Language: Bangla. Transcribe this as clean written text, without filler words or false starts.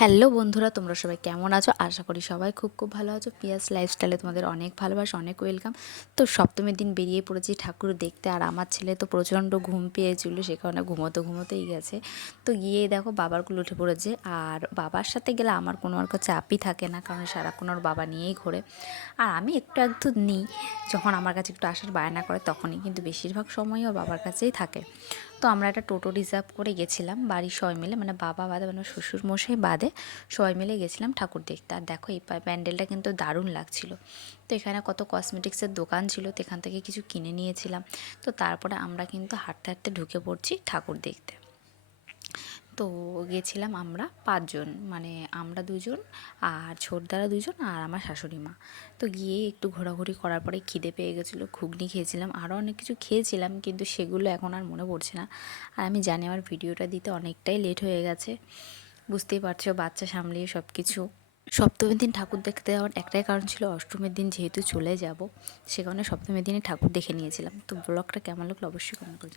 হ্যালো বন্ধুরা, তোমরা সবাই কেমন আছো? আশা করি সবাই খুব খুব ভালো আছো। পিয়াস লাইফস্টাইলে তোমাদের অনেক ভালোবাসা, অনেক ওয়েলকাম। তো সপ্তমীর দিন বেরিয়ে পড়েছি ঠাকুর দেখতে, আর আমার ছেলে তো প্রচণ্ড ঘুম পেয়েছিল, সে কারণে ঘুমোতেই গেছে। তো গিয়ে দেখো বাবার কোলে উঠে পড়েছে, আর বাবার সাথে গেলে আমার কোনো আর চাপই থাকে না, কারণ সারাক্ষণ ওর বাবা নিয়েই ঘোরে। আর আমি একটু একটু নিই, যখন আমার কাছে একটু আসার বায়না করে তখনই, কিন্তু বেশিরভাগ সময়ই ওর বাবার কাছেই থাকে। তো আমরা একটা টোটো রিজার্ভ করে গেছিলাম বাড়ির সবাই মিলে, মানে বাবা বাদে মানে শ্বশুর মশাই বাদে সবাই মিলে গেছিলাম ঠাকুর দেখতে। আর দেখো এই প্যান্ডেলটা কিন্তু দারুণ লাগছিল। তো এখানে কত কসমেটিক্সের দোকান ছিল, তো এখান থেকে কিছু কিনে নিয়েছিলাম। তো তারপরে আমরা কিন্তু হাঁটতে হাঁটতে ঢুকে পড়ছি ঠাকুর দেখতে। তো গেছিলাম আমরা পাঁচজন, মানে আমরা দুজন আর ছোটদারা দুজন আর আমার শাশুড়ি মা। তো গিয়ে একটু ঘোরাঘুরি করার পরে খিদে পেয়ে গেছিলো, ঘুগনি খেয়েছিলাম, আরও অনেক কিছু খেয়েছিলাম, কিন্তু সেগুলো এখন আর মনে পড়ছে না। আর আমি জানি আমার ভিডিওটা দিতে অনেকটাই লেট হয়ে গেছে, বুঝতেই পারছো, বাচ্চা সামলিয়ে সব কিছু। সপ্তমীর দিন ঠাকুর দেখতে যাওয়ার একটাই কারণ ছিল, অষ্টমীর দিন যেহেতু চলে যাব, সে কারণে সপ্তমীর দিনে ঠাকুর দেখে নিয়েছিলাম। তো ব্লগটা কেমন লাগলো অবশ্যই কমেন্ট করবেন।